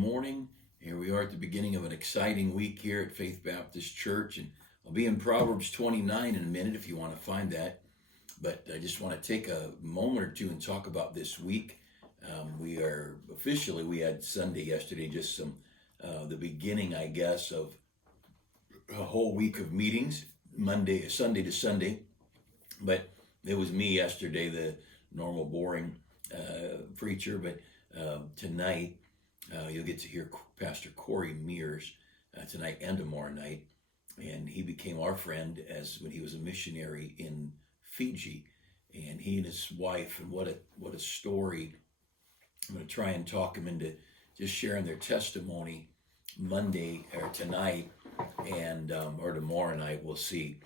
morning. Here we are at the beginning of an exciting week here at Faith Baptist Church, and I'll be in Proverbs 29 in a minute if you want to find that. But I just want to take a moment or two and talk about this week. We had Sunday yesterday, just the beginning, I guess, of a whole week of meetings, Sunday to Sunday. But it was me yesterday, the normal boring preacher, but tonight you'll get to hear Pastor Corey Mears tonight and tomorrow night, and he became our friend as when he was a missionary in Fiji, and he and his wife, and what a story. I'm going to try and talk him into just sharing their testimony Monday or tonight, and or tomorrow night, we'll see.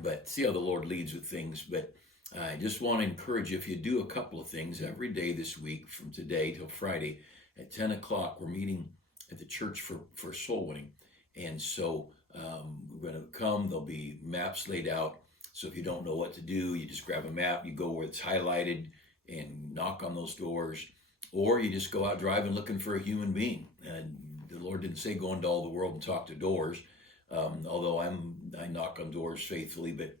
But see how the Lord leads with things. But I just want to encourage you, if you do a couple of things every day this week from today till Friday at 10 o'clock, we're meeting at the church for soul winning. And so we're going to come, there'll be maps laid out. So if you don't know what to do, you just grab a map, you go where it's highlighted and knock on those doors, or you just go out driving looking for a human being. And the Lord didn't say go into all the world and talk to doors, although I knock on doors faithfully, but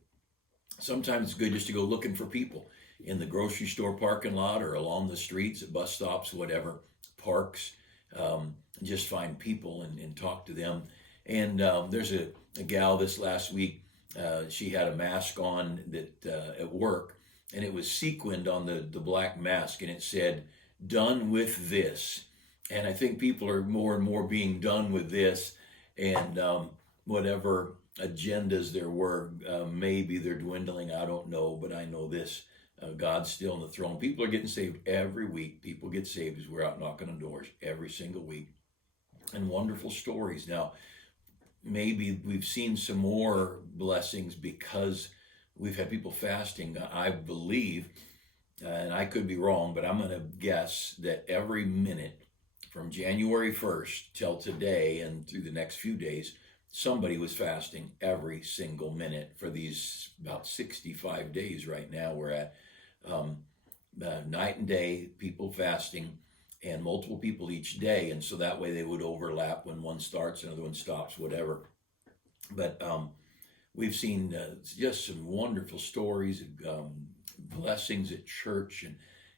sometimes it's good just to go looking for people in the grocery store parking lot or along the streets, at bus stops, whatever, parks, just find people and talk to them. And there's a gal this last week, she had a mask on that at work, and it was sequined on the black mask, and it said, "Done with this." And I think people are more and more being done with this, and whatever agendas there were, maybe they're dwindling, I don't know, but I know this, God's still on the throne. People are getting saved every week. People get saved as we're out knocking on doors every single week, and wonderful stories. Now, maybe we've seen some more blessings because we've had people fasting. I believe, and I could be wrong, but I'm going to guess that every minute from January 1st till today and through the next few days, somebody was fasting every single minute for these about 65 days right now. We're at night and day, people fasting, and multiple people each day. And so that way they would overlap. When one starts, another one stops, whatever. But we've seen just some wonderful stories, blessings at church.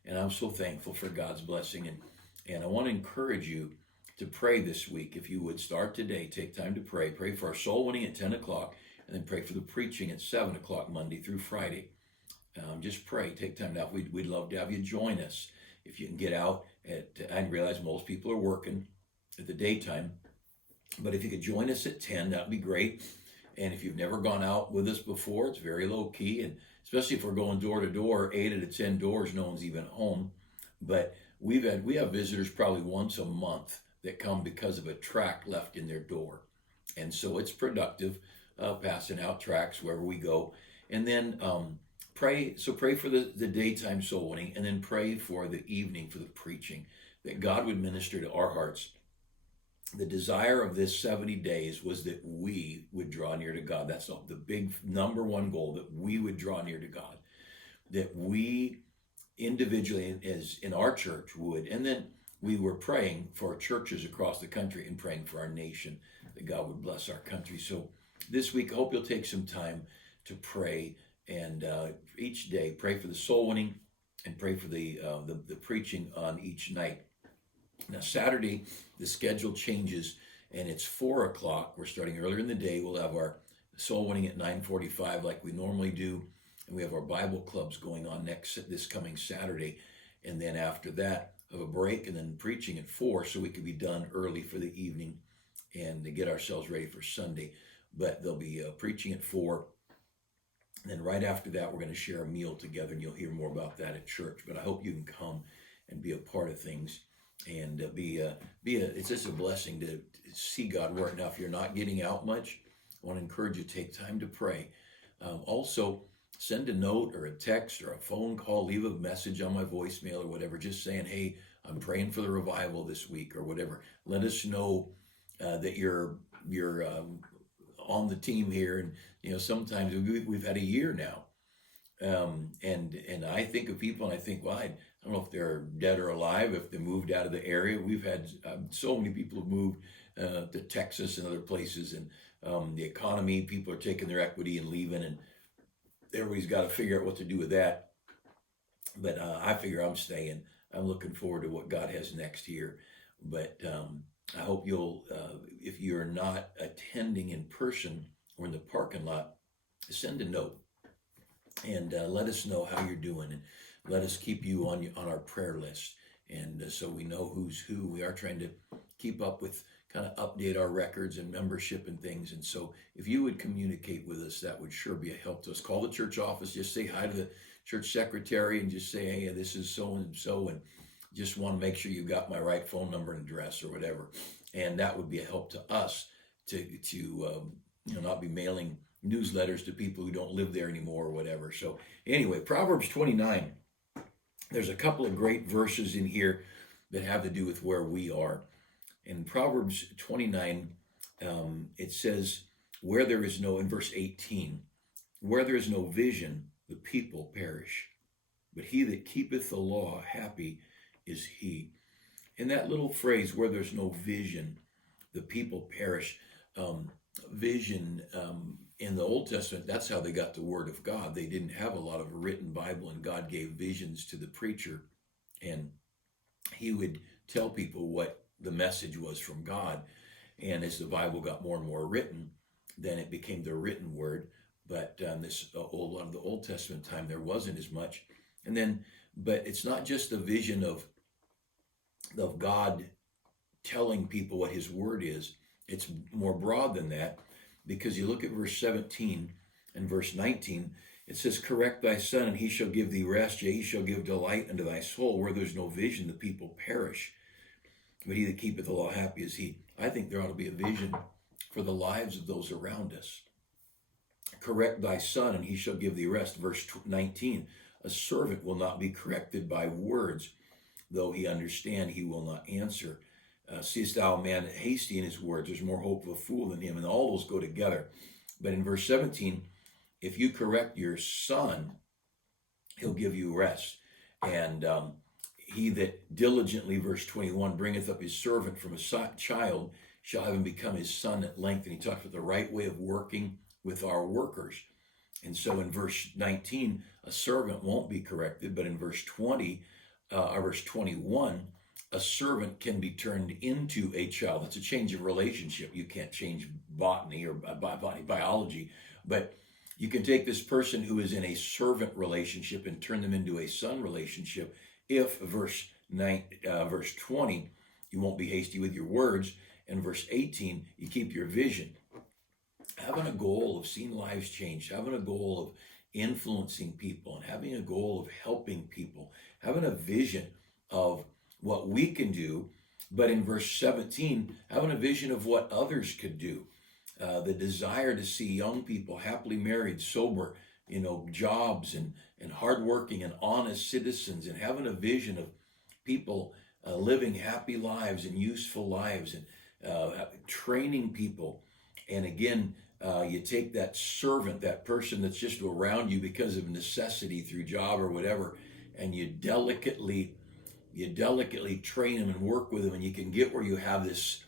And I'm so thankful for God's blessing. And I want to encourage you to pray this week. If you would start today, take time to pray. Pray for our soul winning at 10 o'clock, and then pray for the preaching at 7 o'clock Monday through Friday. Just pray. Take time now. We'd love to have you join us. If you can get out I realize most people are working at the daytime, but if you could join us at 10, that'd be great. And if you've never gone out with us before, it's very low key, and especially if we're going door to door, 8 out of 10 doors, no one's even home. But we have visitors probably once a month that come because of a tract left in their door. And so it's productive, passing out tracts wherever we go. And then pray for the daytime soul winning, and then pray for the evening for the preaching, that God would minister to our hearts. The desire of this 70 days was that we would draw near to God. That's the big number one goal, that we would draw near to God, that we individually as in our church would. And then we were praying for churches across the country and praying for our nation, that God would bless our country. So this week, I hope you'll take some time to pray, and each day pray for the soul winning and pray for the preaching on each night. Now, Saturday, the schedule changes, and it's 4 o'clock. We're starting earlier in the day. We'll have our soul winning at 9:45 like we normally do, and we have our Bible clubs going on this coming Saturday. And then after that, of a break, and then preaching at 4, so we could be done early for the evening and to get ourselves ready for Sunday. But there'll be preaching at 4. And then right after that, we're going to share a meal together, and you'll hear more about that at church. But I hope you can come and be a part of things, and it's just a blessing to see God work. Now, if you're not getting out much, I want to encourage you to take time to pray. Also, send a note or a text or a phone call, leave a message on my voicemail or whatever, just saying, hey, I'm praying for the revival this week or whatever. Let us know that you're on the team here. And, sometimes we've had a year now. And I think of people and I think, well, I don't know if they're dead or alive, if they moved out of the area. We've had so many people have moved to Texas and other places, and the economy, people are taking their equity and leaving, and everybody's got to figure out what to do with that. But I figure I'm staying. I'm looking forward to what God has next year. But I hope you'll, if you're not attending in person or in the parking lot, send a note and let us know how you're doing, and let us keep you on our prayer list. And so we know who's who. We are trying to keep up with, kind of update our records and membership and things. And so if you would communicate with us, that would sure be a help to us. Call the church office, just say hi to the church secretary and just say, hey, this is so and so, and just want to make sure you got my right phone number and address or whatever. And that would be a help to us to not be mailing newsletters to people who don't live there anymore or whatever. So anyway, Proverbs 29, there's a couple of great verses in here that have to do with where we are. In Proverbs 29, it says, where there is no, in verse 18, where there is no vision, the people perish. But he that keepeth the law, happy is he. In that little phrase, where there's no vision, the people perish. Vision, in the Old Testament, that's how they got the word of God. They didn't have a lot of a written Bible, and God gave visions to the preacher, and he would tell people what the message was from God. And as the Bible got more and more written, then it became the written word. But a lot of the Old Testament time, there wasn't as much. And then, but it's not just the vision of God telling people what his word is. It's more broad than that, because you look at verse 17 and verse 19, it says, correct thy son, and he shall give thee rest, yea, he shall give delight unto thy soul. Where there's no vision, the people perish. But he that keepeth the law, happy is he. I think there ought to be a vision for the lives of those around us. Correct thy son, and he shall give thee rest. Verse 19, a servant will not be corrected by words, though he understand, he will not answer. Seest thou a man hasty in his words? There's more hope of a fool than him. And all those go together. But in verse 17, if you correct your son, he'll give you rest. And he that diligently, verse 21, bringeth up his servant from a child, shall have him become his son at length. And he talks about the right way of working with our workers. And so in verse 19, a servant won't be corrected. But in verse 20, or verse 21, a servant can be turned into a child. That's a change of relationship. You can't change botany or biology, but you can take this person who is in a servant relationship and turn them into a son relationship. If verse 20, you won't be hasty with your words, and verse 18, you keep your vision. Having a goal of seeing lives change, having a goal of influencing people, and having a goal of helping people, having a vision of what we can do, but in verse 17, having a vision of what others could do. The desire to see young people happily married, sober, jobs and hardworking and honest citizens, and having a vision of people living happy lives and useful lives, and training people. And again, you take that servant, that person that's just around you because of necessity through job or whatever, and you delicately train them and work with them, and you can get where you have this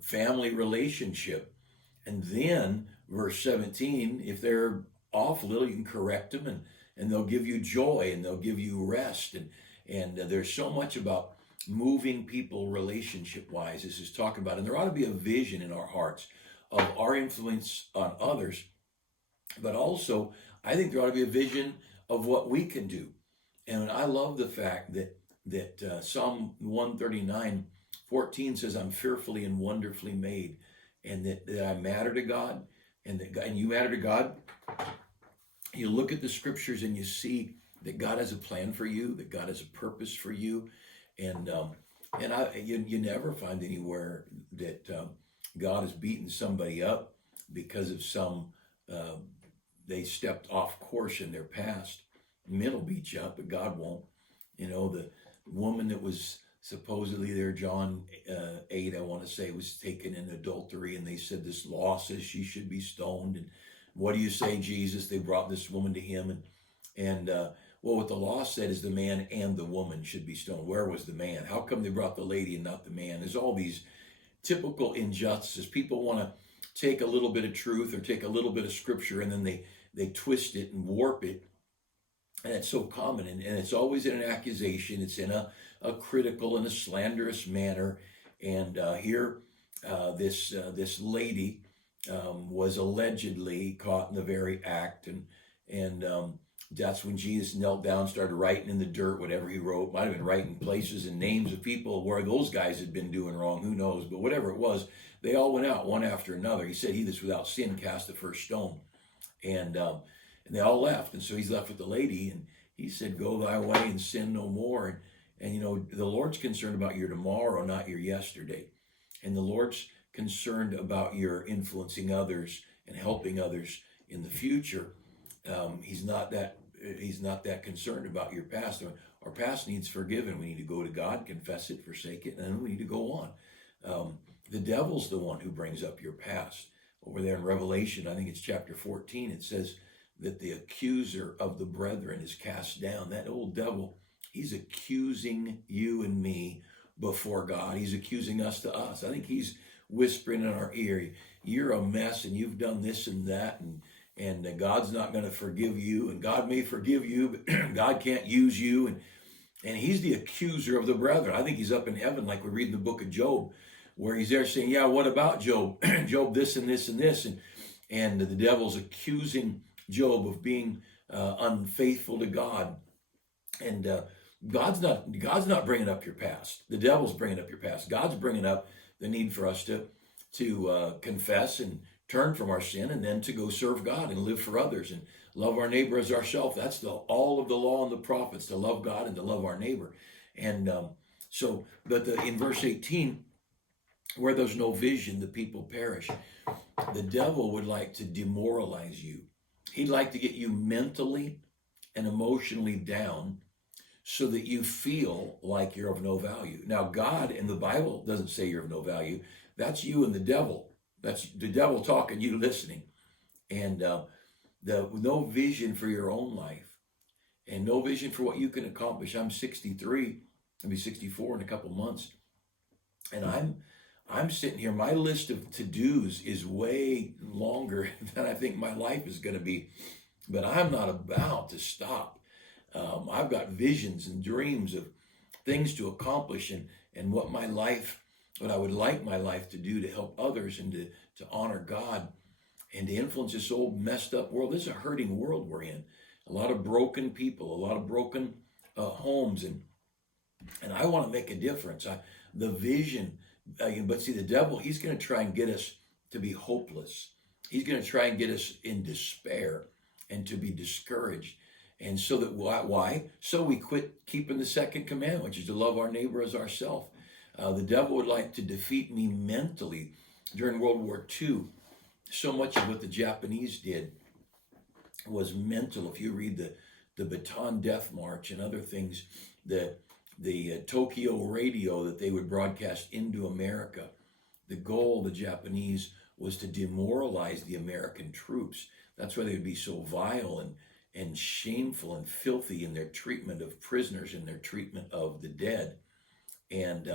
family relationship. And then verse 17, if they're off a little, you can correct them, and they'll give you joy, and they'll give you rest. And there's so much about moving people relationship wise this is talking about. And there ought to be a vision in our hearts of our influence on others, but also I think there ought to be a vision of what we can do. And I love the fact that Psalm 139:14 says, I'm fearfully and wonderfully made, and that I matter to God, and you matter to God. You look at the scriptures and you see that God has a plan for you, that God has a purpose for you, and you never find anywhere that God has beaten somebody up because of they stepped off course in their past. Men will beat you up, but God won't. The woman that was supposedly there, John 8, I want to say, was taken in adultery, and they said this law says she should be stoned. And what do you say, Jesus? They brought this woman to him, and Well, what the law said is the man and the woman should be stoned. Where was the man? How come they brought the lady and not the man? There's all these typical injustices. People want to take a little bit of truth or take a little bit of scripture, and then they twist it and warp it. And it's so common, and it's always in an accusation. It's in a critical and a slanderous manner. And here, this lady was allegedly caught in the very act, and that's when Jesus knelt down, started writing in the dirt whatever he wrote. Might have been writing places and names of people where those guys had been doing wrong. Who knows? But whatever it was, they all went out one after another. He said, "He that's without sin cast the first stone," and they all left. And so he's left with the lady, and he said, "Go thy way and sin no more." And you know, the Lord's concerned about your tomorrow, not your yesterday. And the Lord's concerned about your influencing others and helping others in the future. He's not that concerned about your past. Our past needs forgiven. We need to go to God, confess it, forsake it, and then we need to go on. The devil's the one who brings up your past. Over there in Revelation, I think it's chapter 14, it says that the accuser of the brethren is cast down. That old devil, he's accusing you and me before God. He's accusing us to us. I think he's whispering in our ear, "You're a mess, and you've done this and that, and God's not going to forgive you, and God may forgive you, but God can't use you." And he's the accuser of the brethren. I think he's up in heaven, like we read in the book of Job, where he's there saying, "Yeah, what about Job? Job this and this and this." And the devil's accusing Job of being unfaithful to God. And God's not bringing up your past. The devil's bringing up your past. God's bringing up the need for us to confess and turn from our sin, and then to go serve God and live for others and love our neighbor as ourselves. That's all of the law and the prophets, to love God and to love our neighbor. And in verse 18, where there's no vision, the people perish. The devil would like to demoralize you. He'd like to get you mentally and emotionally down so that you feel like you're of no value. Now, God in the Bible doesn't say you're of no value. That's you and the devil. That's the devil talking, you listening. And no vision for your own life, and no vision for what you can accomplish. I'm 63. I'll be 64 in a couple months. And I'm sitting here. My list of to-dos is way longer than I think my life is going to be. But I'm not about to stop. I've got visions and dreams of things to accomplish, and what I would like my life to do to help others and to honor God and to influence this old messed up world. This is a hurting world we're in. A lot of broken people, a lot of broken homes, and I want to make a difference. The vision, but see, the devil, he's going to try and get us to be hopeless. He's going to try and get us in despair and to be discouraged. And so that why? So we quit keeping the second commandment, which is to love our neighbor as ourselves. The devil would like to defeat me mentally. During World War II, so much of what the Japanese did was mental. If you read the Bataan Death March and other things, the Tokyo radio that they would broadcast into America, the goal of the Japanese was to demoralize the American troops. That's why they would be so vile and shameful and filthy in their treatment of prisoners and their treatment of the dead, and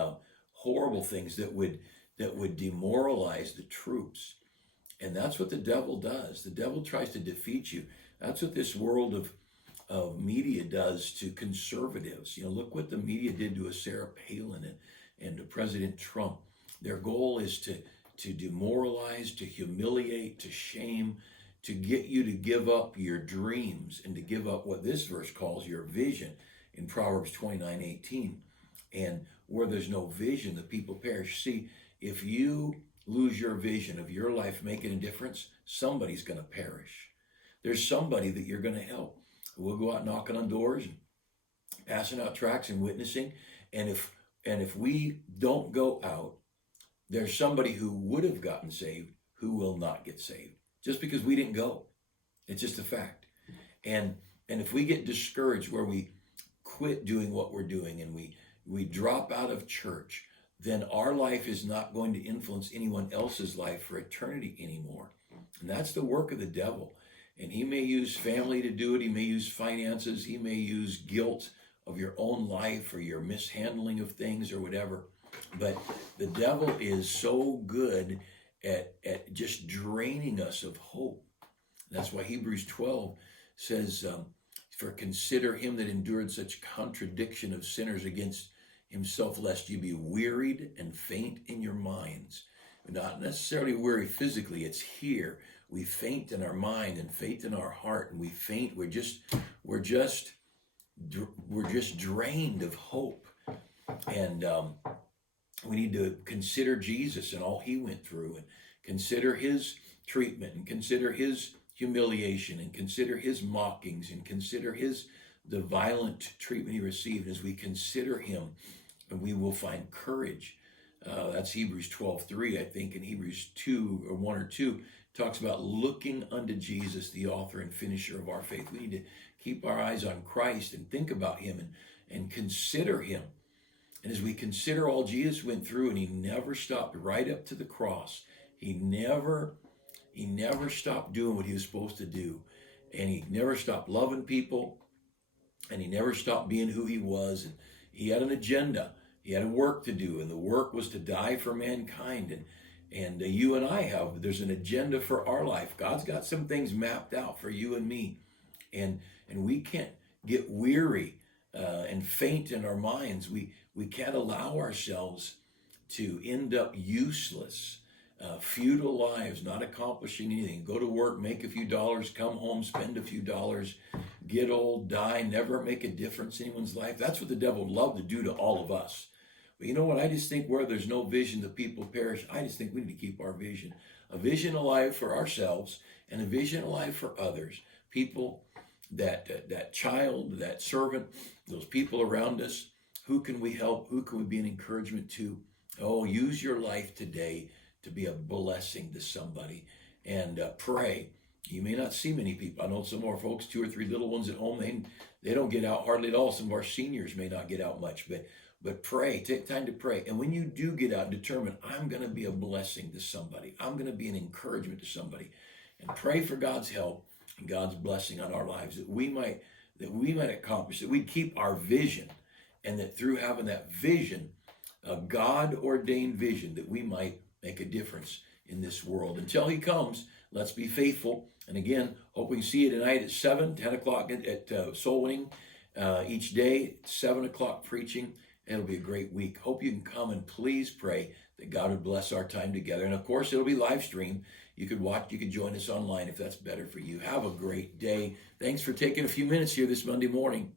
horrible things that would demoralize the troops. And that's what the devil does. The devil tries to defeat you. That's what this world of media does to conservatives. You know, look what the media did to a Sarah Palin and to President Trump. Their goal is to demoralize, to humiliate, to shame, to get you to give up your dreams and to give up what this verse calls your vision in Proverbs 29:18. And where there's no vision, the people perish. See, if you lose your vision of your life making a difference, somebody's going to perish. There's somebody that you're going to help. We'll go out knocking on doors and passing out tracts and witnessing. And if we don't go out, there's somebody who would have gotten saved who will not get saved just because we didn't go. It's just a fact. And if we get discouraged where we quit doing what we're doing and we drop out of church, then our life is not going to influence anyone else's life for eternity anymore. And that's the work of the devil. And he may use family to do it. He may use finances. He may use guilt of your own life or your mishandling of things or whatever. But the devil is so good at just draining us of hope. That's why Hebrews 12 says, for consider him that endured such contradiction of sinners against himself, lest you be wearied and faint in your minds. Not necessarily weary physically, it's here. We faint in our mind and faint in our heart, and we faint. We're just drained of hope. And we need to consider Jesus and all he went through, and consider his treatment, and consider his humiliation, and consider his mockings, and consider the violent treatment he received. As we consider him, and we will find courage. That's Hebrews 12:3, I think, and Hebrews 2 or 1 or 2 talks about looking unto Jesus, the author and finisher of our faith. We need to keep our eyes on Christ and think about him and consider him. And as we consider all Jesus went through, and he never stopped right up to the cross. He never stopped doing what he was supposed to do. And he never stopped loving people. And he never stopped being who he was. And he had an agenda. He had a work to do. And the work was to die for mankind. And you and I there's an agenda for our life. God's got some things mapped out for you and me. And we can't get weary and faint in our minds. We can't allow ourselves to end up useless, futile lives, not accomplishing anything. Go to work, make a few dollars, come home, spend a few dollars, get old, die, never make a difference in anyone's life. That's what the devil would love to do to all of us. But you know what? I just think where there's no vision, the people perish. I just think we need to keep our vision. A vision alive for ourselves and a vision alive for others. People, that child, that servant, those people around us. Who can we help? Who can we be an encouragement to? Oh, use your life today to be a blessing to somebody. And pray. You may not see many people. I know some of our folks, 2 or 3 little ones at home, they don't get out hardly at all. Some of our seniors may not get out much, but pray. Take time to pray. And when you do get out, determine, I'm going to be a blessing to somebody. I'm going to be an encouragement to somebody. And pray for God's help and God's blessing on our lives, that we might accomplish, that we keep our vision. And that through having that vision, a God-ordained vision, that we might make a difference in this world. Until he comes, let's be faithful. And again, hope we can see you tonight at 7, 10 o'clock at Soul Winning. Each day, 7 o'clock preaching. It'll be a great week. Hope you can come, and please pray that God would bless our time together. And of course, it'll be live stream. You could join us online if that's better for you. Have a great day. Thanks for taking a few minutes here this Monday morning.